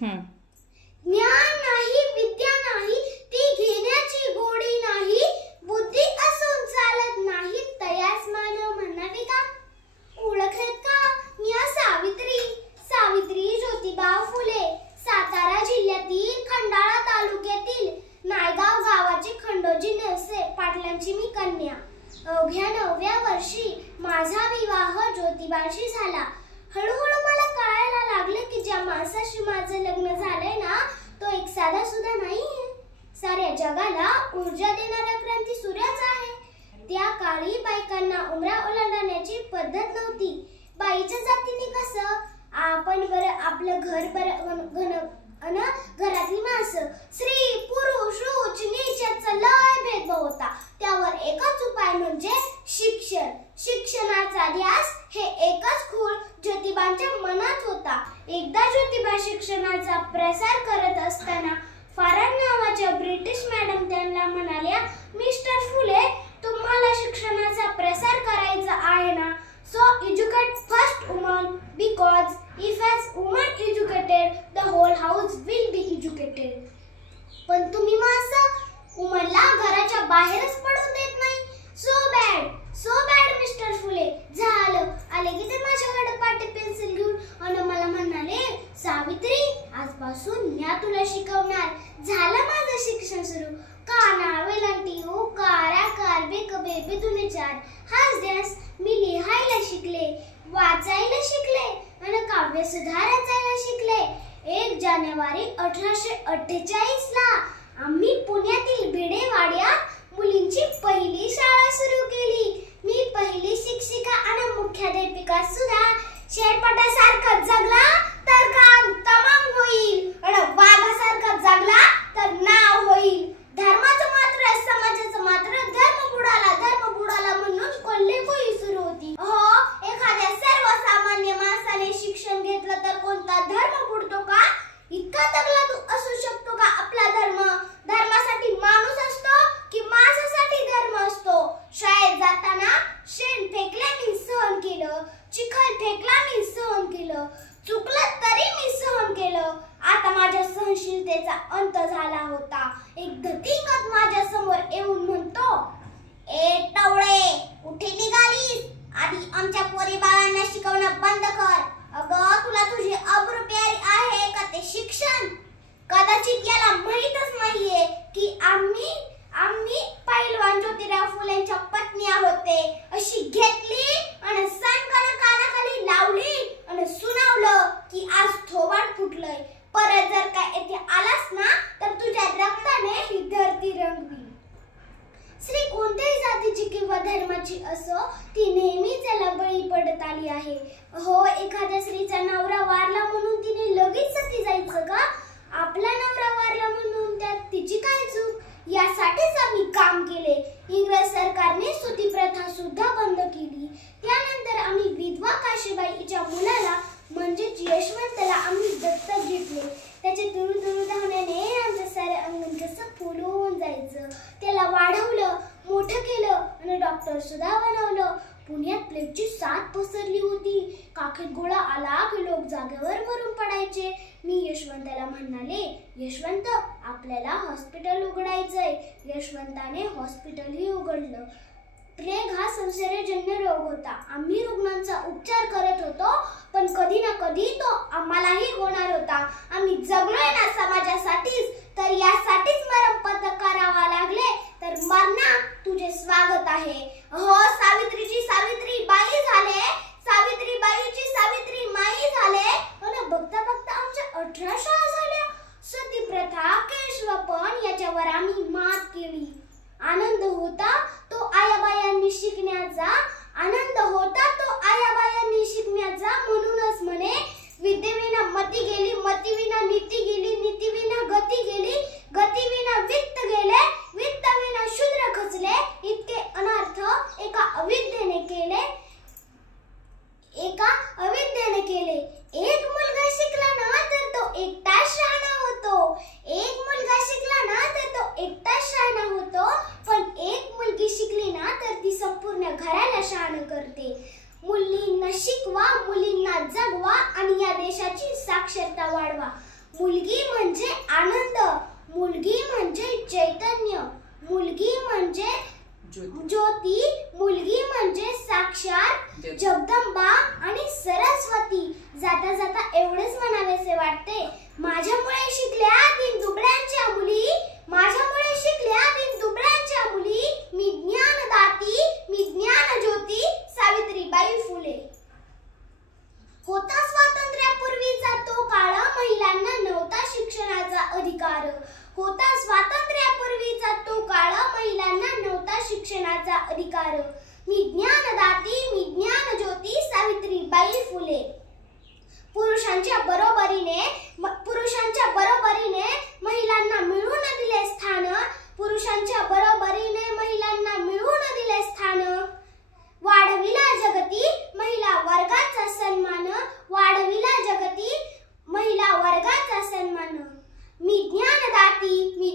ज्ञान नाही विद्या नाही ती घेण्याची गोडी नाही, बुद्धी असून चालत नाही तयास मानव म्हणावे का? ओळखत का मी सावित्री? सावित्री ज्योतिबा फुले, सातारा जिल्ह्यातील खंडाळा तालुक्यातील नायगाव गावाची खंडोजी नेवसे पाटलांची मी कन्या. अवघ्या 9व्या वर्षी माझा विवाह ज्योतिबाशी झाला. हळूहळू मला कळायला लागले की ज्या माणसाशी माझं लग्न झालंय ना तो एक साधा सुद्धा नाहीये. साऱ्या जगाला ऊर्जा देणारा क्रांती सूर्यच आहे. त्या काळी बायकांना उमरा ओलांडण्याची पद्धत नव्हती. बाईच्या जातीने कसं आपण बरं आपलं घर बरं घरातली माणसं स्त्री पुरुष उच्च नीचाचा लय भेदभाव होता. त्यावर एकच उपाय म्हणजे शिक्षण. शिक्षणाचा ध्यास हे एकच खूळ ज्योतिबांच्या मनात होता. एकदा ज्योतिबा शिक्षणाचा प्रसार करत असताना फाराड नावाच्या ब्रिटिश मॅडम त्यांना म्हणाल्या, मिस्टर फुले तुम्हाला शिक्षणाचा प्रसार करायचा आहे ना, so educate first woman because if as woman educated the whole house will be educated. पण तुम्ही माणसं वुमनला घराच्या बाहेरच पडून देत नाही. सो बॅड मिस्टर फुले. झालं आले की ते माझ्याकडे पाटी पेन्सिल घेऊन आणि मला म्हणाले, सावित्री आजपासून मी तुला शिकवणार. झालं माझं शिक्षण सुरू. काना वेलांटी उकार आकार बेक बेबी तुने चार हाच ड्यास मी लिहायला शिकले, वाचायला शिकले आणि काव्य सुद्धा रचायला शिकले. 1 जानेवारी 1848 ला आम्ही पुण्यातील भिडेवाड्यात मुलींची पहिली शाळा सुरू केली. मी पहिली शिक्षिका आणि मुख्याध्यापिका सुद्धा. शेरपटासारखा जगला तर काम तमाम होईल आणि वाघासारखा जगला तर नाव होईल. धर्माचं मात्र समाजाचं मात्र धर्म बुडाला म्हणून कोल्हेकोई सुरू होती. हो, एखाद्या सर्वसामान्य माणसाने शिक्षण घेतलं तर कोणता धर्म बुडतो का? इतका तगला तू असू शकतो का? आपला धर्मासाठी माणूस असतो की माणसासाठी धर्म असतो? शाळेत जाताना शेण फेकल्या मी सहन केलं, चिखल फेकला मी सहन केलं, चुकलं तरी मी सहन केलं. आता माझ्या सहनशीलतेचा अंत झाला होता. एक धतिंगत माझ्या समोर येऊन म्हणतो, ए टवळे कुठे निघालीस? आधी आमच्या पोरी बाळांना शिकवणं बंद कर. अगं तुला तुझी अब्रू प्यारी आहे का ते शिक्षण? कदाचित याला माहीतच नाहीये की आम्ही पैलवान ज्योतिराव फुलेंच्या पत्नी आहोत. अशी घेतली आणि सणकण कानाखाली लावली आणि सुनावलं की आज थोबाड फुटलंय. परत जर का येथे आलास ना तर तुझ्या रक्ताने ही धरती रंगवी. स्त्री कोणत्याही जातीची किंवा धर्माची असो ती नेहमीच याला बळी पडत आली आहे. हो, एखाद्या स्त्रीचा नवरा वारला म्हणून तिने लगेच सती जायचं का? आपला नवरा वारला म्हणून त्यात तिची काय चूक? यासाठीच आम्ही काम केले. इंग्रज सरकारने सती प्रथा सुद्धा बंद केली. त्यानंतर आम्ही विधवा काशीबाईच्या मुलाला म्हणजेच यशवंतला आम्ही दत्तक घेतले. त्याच्या तुरु धावण्याने आमचं सारं अंगण कसं फुलून जायचं. त्याला वाढवलं, मोठं केलं आणि डॉक्टर सुद्धा बनवलं. पुण्यात प्लेगची साथ पसरली होती. काखेत गोळा आला की लोक जागेवर मरून पडायचे. मी यशवंताला म्हणाले, यशवंत आपल्याला हॉस्पिटल उघडायचंय. यशवंताने हॉस्पिटलही उघडलं. प्लेग हा संसर्गजन्य रोग होता. आम्ही रुग्णांचा उपचार करत होतो पण कधी ना कधी तो आम्हालाही होणार होता. आम्ही जगलोय ना समाजासाठीच, तर यासाठीच मरण पत्करावा लागले तर मरणा तुझे स्वागत आहे. हो, सावित्रीची सावित्री बाई झाले, सावित्रीबाईची सावित्री माई झाले आणि बघता बघता आमच्या 18 शाळा झाल्या. सती प्रथा केशवपण याच्यावर आम्ही मात केली. आनंद होता तो आयाबायांनी शिकण्याचा, आनंद होता तो आयाबायांनी शिकण्याचा. म्हणूनच म्हणे, विद्येविना मती गेली, मतीविना नीती गेली, नीतीविना गती गेली, गतीविना वित्त गेले, वित्तविना शूद्र खचले. इतके अनर्थ एका अविद्येने केले. एक मुलगा शिकला ना तर तो एकटाच शहाणा होतो. एक मुलगा शिकला ना तर तो एकटाच शहाणा होतो. पण एक मुलगी शिकली ना तर ती संपूर्ण घराला शहाणं करते. मुलींना शिकवा, मुलींना जगवा आणि या देशाची साक्षरता वाढवा. मुलगी म्हणजे आनंद, मुलगी म्हणजे चैतन्य, मुलगी म्हणजे ज्योती, मुलगी म्हणजे साक्षात जगदंबा आणि सरस्वती. जाता जाता एवढेच म्हणावेसे वाटते, माझ्यामुळे शिकल्या तीन दुबळ्यांच्या मुली, माझ्यामुळे शिकल्या तीन दुबळ्यांच्या मुली, मी ज्ञानदाती, मी ज्ञान ज्योती, सावित्रीबाई फुले. होता स्वातंत्र्यापूर्वीचा तो काळ, महिलांना नव्हता शिक्षणाचा अधिकार. होता स्वातंत्र्यापूर्वीचा तो काळ, महिलांना नव्हता शिक्षणाचा अधिकार. मी ज्ञानदाती, मी ज्ञान ज्योती, सावित्रीबाई फुले. पुरुषांच्या बरोबरीने महिलांना मिळवून दिले स्थान, पुरुषांच्या बरोबरीने महिलांना मिळवून दिले स्थान. वाढविला जगती महिला वर्गाचा सन्मान, वाढविला जगती महिला वर्गाचा सन्मान. मी ज्ञानदाती, मी